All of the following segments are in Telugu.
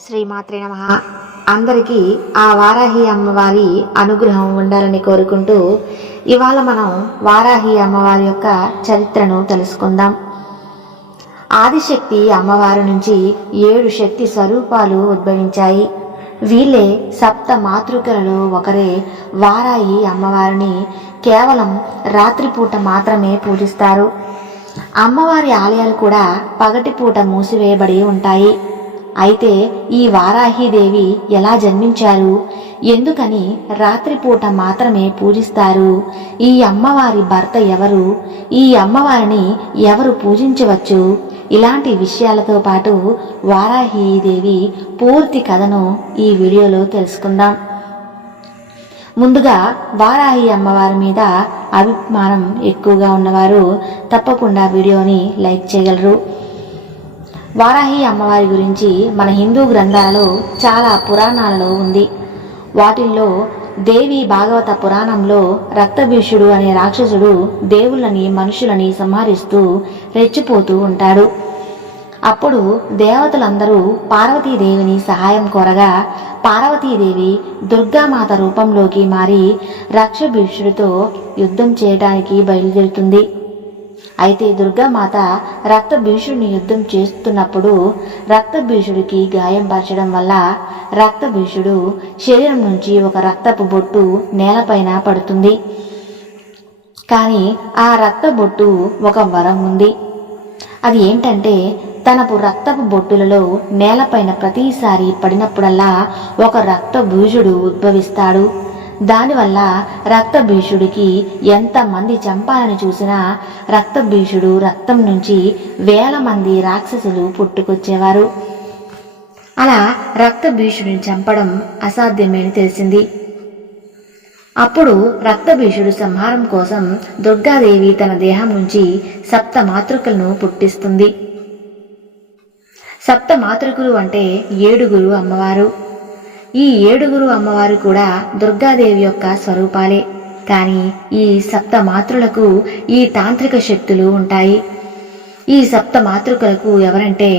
శ్రీమాత్రే నమః. అందరికీ ఆ వారాహి అమ్మవారి అనుగ్రహం ఉండాలని కోరుకుంటూ ఇవాళ మనం వారాహి అమ్మవారి యొక్క చరిత్రను తెలుసుకుందాం. ఆదిశక్తి అమ్మవారి నుంచి 7 శక్తి స్వరూపాలు ఉద్భవించాయి. వీళ్ళే సప్త మాతృకలలో ఒకరే వారాహి అమ్మవారిని కేవలం రాత్రిపూట మాత్రమే పూజిస్తారు. అమ్మవారి ఆలయాలు కూడా పగటిపూట మూసివేయబడి ఉంటాయి. అయితే ఈ వారాహిదేవి ఎలా జన్మించారు, ఎందుకని రాత్రిపూట మాత్రమే పూజిస్తారు, ఈ అమ్మవారి భర్త ఎవరు, ఈ అమ్మవారిని ఎవరు పూజించవచ్చు, ఇలాంటి విషయాలతో పాటు వారాహిదేవి పూర్తి కథను ఈ వీడియోలో తెలుసుకుందాం. ముందుగా వారాహి అమ్మవారి మీద అభిమానం ఎక్కువగా ఉన్నవారు తప్పకుండా వీడియోని లైక్ చేయగలరు. వారాహి అమ్మవారి గురించి మన హిందూ గ్రంథాలలో చాలా పురాణాలలో ఉంది. వాటిల్లో దేవి భాగవత పురాణంలో రక్తభీషుడు అనే రాక్షసుడు దేవుళ్ళని మనుషులని సంహరిస్తూ రెచ్చిపోతూ ఉంటాడు. అప్పుడు దేవతలందరూ పార్వతీదేవిని సహాయం కోరగా పార్వతీదేవి దుర్గామాత రూపంలోకి మారి రాక్షభీషుడితో యుద్ధం చేయడానికి బయలుదేరుతుంది. అయితే దుర్గామాత రక్తభీషుడిని యుద్ధం చేస్తున్నప్పుడు రక్తభీషుడికి గాయం పరచడం వల్ల రక్తభీషుడు శరీరం నుంచి ఒక రక్తపు బొట్టు నేలపైన పడుతుంది. కానీ ఆ రక్త బొట్టు ఒక వరం ఉంది. అది ఏంటంటే తనపు రక్తపు బొట్టులలో నేలపైన ప్రతిసారి పడినప్పుడల్లా ఒక రక్తభీషుడు ఉద్భవిస్తాడు. దానివల్ల రక్తభీషుడికి ఎంతమంది చంపాలని చూసినా రక్తభీషుడు రక్తం నుంచి వేల మంది రాక్షసులు పుట్టుకొచ్చేవారు. అలా రక్తభీషుడిని చంపడం అసాధ్యమని తెలిసింది. అప్పుడు రక్తభీషుడు సంహారం కోసం దుర్గాదేవి తన దేహం నుంచి సప్త మాతృకలను పుట్టిస్తుంది. సప్త మాతృకులు అంటే 7 అమ్మవారు. ఈ 7 అమ్మవారు కూడా దుర్గాదేవి యొక్క స్వరూపాలే. కానీ ఈ సప్త మాతృలకు ఈ తాంత్రిక శక్తులు ఉంటాయి. ఈ సప్త మాతృకలకు ఎవరంటే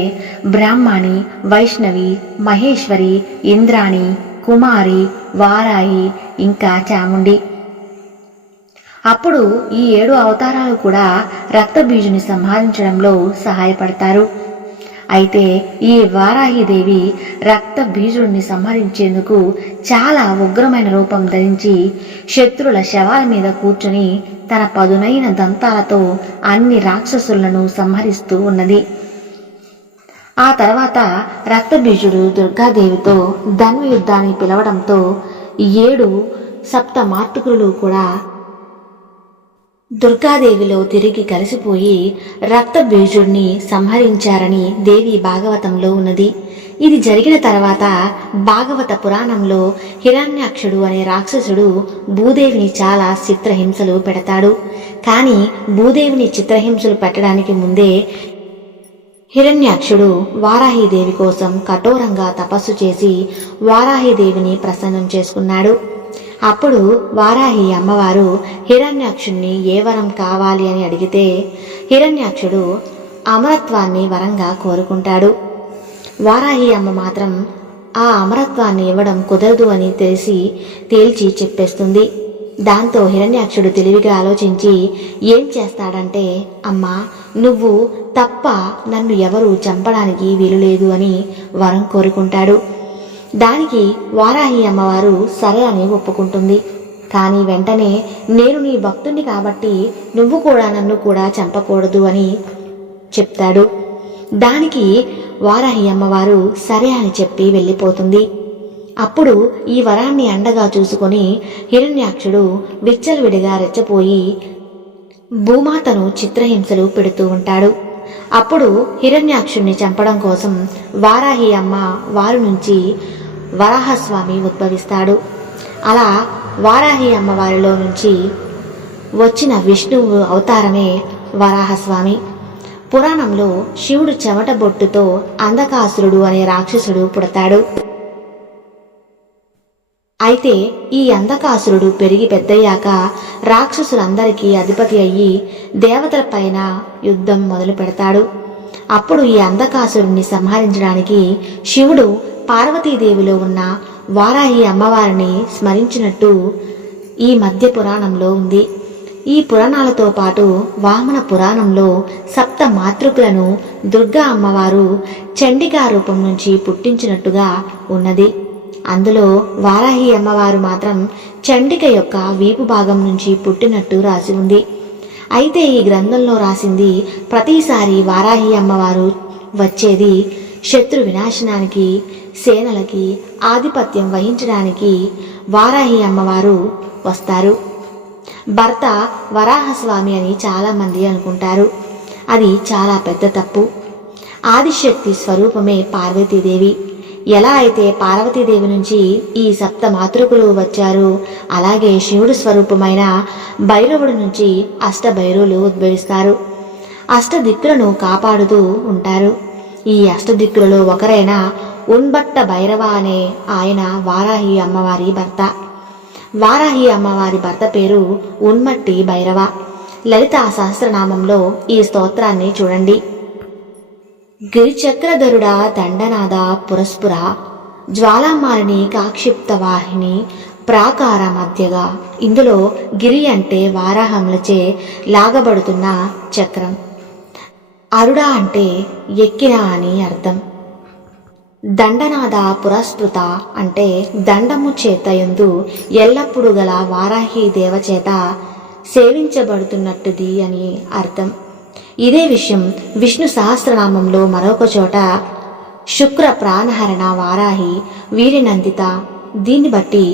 బ్రాహ్మణి, వైష్ణవి, మహేశ్వరి, ఇంద్రాణి, కుమారి, వారాహి, ఇంకా చాముండి. అప్పుడు ఈ 7 అవతారాలు కూడా రక్తబీజుని సంహరించడంలో సహాయపడతారు. అయితే ఈ వారాహిదేవి రక్త బీజుడిని సంహరించేందుకు చాలా ఉగ్రమైన రూపం ధరించి శత్రుల శవాల మీద కూర్చొని తన పదునైన దంతాలతో అన్ని రాక్షసులను సంహరిస్తూ ఉన్నది. ఆ తర్వాత రక్తబీజుడు దుర్గాదేవితో ధన్వయుద్ధాన్ని పిలవడంతో 7 సప్త మాతృకులు కూడా దుర్గాదేవిలో తిరిగి కలిసిపోయి రక్తబీజుడిని సంహరించారని దేవి భాగవతంలో ఉన్నది. ఇది జరిగిన తర్వాత భాగవత పురాణంలో హిరణ్యాక్షుడు అనే రాక్షసుడు భూదేవిని చాలా చిత్రహింసలు పెడతాడు. కానీ భూదేవిని చిత్రహింసలు పెట్టడానికి ముందే హిరణ్యాక్షుడు వారాహిదేవి కోసం కఠోరంగా తపస్సు చేసి వారాహిదేవిని ప్రసన్నం చేసుకున్నాడు. అప్పుడు వారాహి అమ్మవారు హిరణ్యాక్షుణ్ణి ఏ వరం కావాలి అని అడిగితే హిరణ్యాక్షుడు అమరత్వాన్ని వరంగా కోరుకుంటాడు. వారాహి అమ్మ మాత్రం ఆ అమరత్వాన్ని ఇవ్వడం కుదరదు అని తేల్చి చెప్పేస్తుంది. దాంతో హిరణ్యాక్షుడు తెలివిగా ఆలోచించి ఏం చేస్తాడంటే, అమ్మా, నువ్వు తప్ప నన్ను ఎవరు చంపడానికి వీలులేదు అని వరం కోరుకుంటాడు. దానికి వారాహి అమ్మవారు సరే అని ఒప్పుకుంటుంది. కానీ వెంటనే నేను నీ భక్తుణ్ణి కాబట్టి నువ్వు కూడా నన్ను కూడా చంపకూడదు అని చెప్తాడు. దానికి వారాహి అమ్మవారు సరే అని చెప్పి వెళ్ళిపోతుంది. అప్పుడు ఈ వరాన్ని అండగా చూసుకొని హిరణ్యాక్షుడు విచ్చలవిడిగా రెచ్చపోయి భూమాతను చిత్రహింసలు పెడుతూ ఉంటాడు. అప్పుడు హిరణ్యాక్షుణ్ణి చంపడం కోసం వారాహి అమ్మ వారి నుంచి వరాహస్వామి ఉద్భవిస్తాడు. అలా వారాహి అమ్మవారిలో నుంచి వచ్చిన విష్ణువు అవతారమే వరాహస్వామి. పురాణంలో శివుడు చెమట బొట్టుతో అంధకాసురుడు అనే రాక్షసుడు పుడతాడు. అయితే ఈ అంధకాసురుడు పెరిగి పెద్దయ్యాక రాక్షసులందరికీ అధిపతి అయ్యి దేవతలపైన యుద్ధం మొదలు పెడతాడు. అప్పుడు ఈ అంధకాసురుణ్ణి సంహరించడానికి శివుడు పార్వతీదేవిలో ఉన్న వారాహి అమ్మవారిని స్మరించినట్టు ఈ మధ్య పురాణంలో ఉంది. ఈ పురాణాలతో పాటు వామన పురాణంలో సప్త మాతృకులను దుర్గా అమ్మవారు చండికా రూపం నుంచి పుట్టించినట్టుగా ఉన్నది. అందులో వారాహి అమ్మవారు మాత్రం చండిక యొక్క వీపు భాగం నుంచి పుట్టినట్టు రాసి ఉంది. అయితే ఈ గ్రంథంలో రాసింది ప్రతిసారి వారాహి అమ్మవారు వచ్చేది శత్రు వినాశనానికి, సేనలకి ఆధిపత్యం వహించడానికి వారాహి అమ్మవారు వస్తారు. భర్త వరాహస్వామి అని చాలామంది అనుకుంటారు. అది చాలా పెద్ద తప్పు. ఆదిశక్తి స్వరూపమే పార్వతీదేవి. ఎలా అయితే పార్వతీదేవి నుంచి ఈ సప్త మాతృకులు వచ్చారు, అలాగే శివుడు స్వరూపమైన భైరవుడి నుంచి అష్టభైరవులు ఉద్భవిస్తారు. అష్టదిక్కులను కాపాడుతూ ఉంటారు. ఈ అష్టదిక్కులలో ఒకరైన ఉన్బట్ట భైరవ అనే ఆయన వారాహి అమ్మవారి భర్త. వారాహి అమ్మవారి భర్త పేరు ఉన్మట్టి భైరవ. లలితా సహస్రనామంలో ఈ స్తోత్రాన్ని చూడండి. గిరిచక్రధరుడ దండనాద పురస్పుర జ్వాలామాలిని కాక్షిప్త వాహిని ప్రాకార మధ్యగా. ఇందులో గిరి అంటే వారాహములచే లాగబడుతున్న చక్రం, అరుడ అంటే ఎక్కిన అని అర్థం. దండనాద పురస్పృత అంటే దండము చేత యందు ఎల్లప్పుడూ గల వారాహి దేవచేత సేవించబడుతున్నట్టుది అని అర్థం. ఇదే విషయం విష్ణు సహస్రనామంలో మరొక చోట శుక్ర ప్రాణహరణ వారాహి వీరినందిత. దీన్ని బట్టి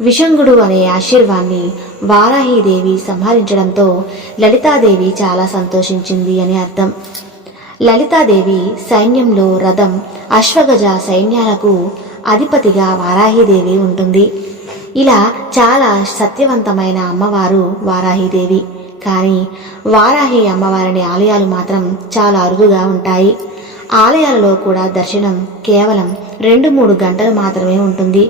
విషంగుడు అనే ఆశీర్వాన్ని వారాహీదేవి సంహరించడంతో లలితాదేవి చాలా సంతోషించింది అని అర్థం. లలితాదేవి సైన్యంలో రథం, అశ్వగజ సైన్యాలకు అధిపతిగా వారాహీదేవి ఉంటుంది. ఇలా చాలా సత్యవంతమైన అమ్మవారు వారాహీదేవి. కానీ వారాహి అమ్మవారిని ఆలయాలు మాత్రం చాలా అరుదుగా ఉంటాయి. ఆలయాలలో కూడా దర్శనం కేవలం 2-3 గంటలు మాత్రమే ఉంటుంది.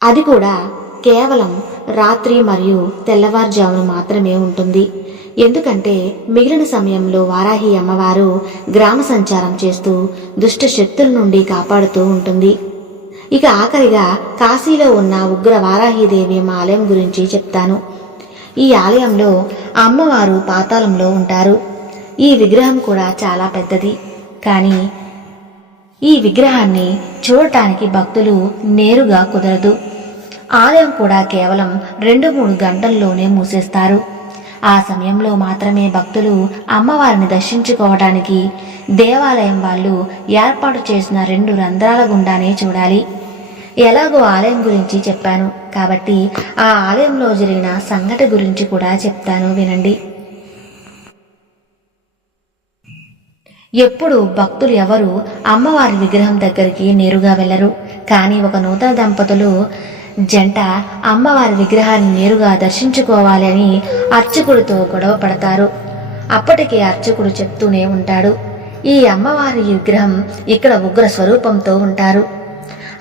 అది కూడా కేవలం రాత్రి మరియు తెల్లవారుజామున మాత్రమే ఉంటుంది. ఎందుకంటే మిగిలిన సమయంలో వారాహి అమ్మవారు గ్రామ సంచారం చేస్తూ దుష్ట శక్తుల నుండి కాపాడుతూ ఉంటుంది. ఇక ఆఖరిగా కాశీలో ఉన్న ఉగ్ర వారాహీదేవి ఆలయం గురించి చెప్తాను. ఈ ఆలయంలో అమ్మవారు పాతాళంలో ఉంటారు. ఈ విగ్రహం కూడా చాలా పెద్దది. కానీ ఈ విగ్రహాన్ని చూడటానికి భక్తులు నేరుగా కుదరదు. ఆలయం కూడా కేవలం 2-3 గంటల్లోనే మూసేస్తారు. ఆ సమయంలో మాత్రమే భక్తులు అమ్మవారిని దర్శించుకోవడానికి దేవాలయం వాళ్ళు ఏర్పాటు చేసిన 2 రంధ్రాల గుండానే చూడాలి. ఎలాగో ఆలయం గురించి చెప్పాను కాబట్టి ఆ ఆలయంలో జరిగిన సంఘటన గురించి కూడా చెప్తాను, వినండి. ఎప్పుడు భక్తులు ఎవరు అమ్మవారి విగ్రహం దగ్గరికి నేరుగా వెళ్లరు. కానీ ఒక నూతన దంపతులు జంట అమ్మవారి విగ్రహాన్ని నేరుగా దర్శించుకోవాలి అని అర్చకుడితో గొడవ పడతారు. అప్పటికే అర్చకుడు చెప్తూనే ఉంటాడు, ఈ అమ్మవారి విగ్రహం ఇక్కడ ఉగ్ర స్వరూపంతో ఉంటారు.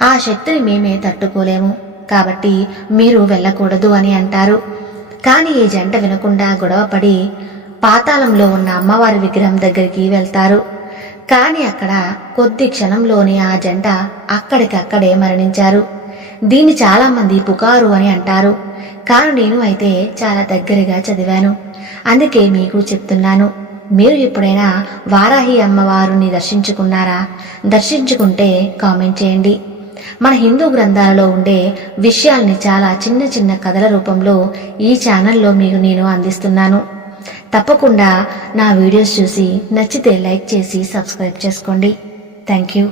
ఆ శక్తిని మేమే తట్టుకోలేము, కాబట్టి మీరు వెళ్ళకూడదు అని అంటారు. కానీ ఈ జంట వినకుండా గొడవపడి పాతాళంలో ఉన్న అమ్మవారి విగ్రహం దగ్గరికి వెళ్తారు. కానీ అక్కడ కొద్ది క్షణంలోనే ఆ జంట అక్కడికక్కడే మరణించారు. దీన్ని చాలామంది పుకారు అని అంటారు. కానీ నేను అయితే చాలా దగ్గరగా చదివాను, అందుకే మీకు చెప్తున్నాను. మీరు ఎప్పుడైనా వారాహి అమ్మవారిని దర్శించుకున్నారా? దర్శించుకుంటే కామెంట్ చేయండి. మన హిందూ గ్రంథాలలో ఉండే విషయాల్ని చాలా చిన్న చిన్న కథల రూపంలో ఈ ఛానల్లో మీకు నేను అందిస్తున్నాను. తప్పకుండా నా వీడియోస్ చూసి నచ్చితే లైక్ చేసి సబ్స్క్రైబ్ చేసుకోండి. Thank you.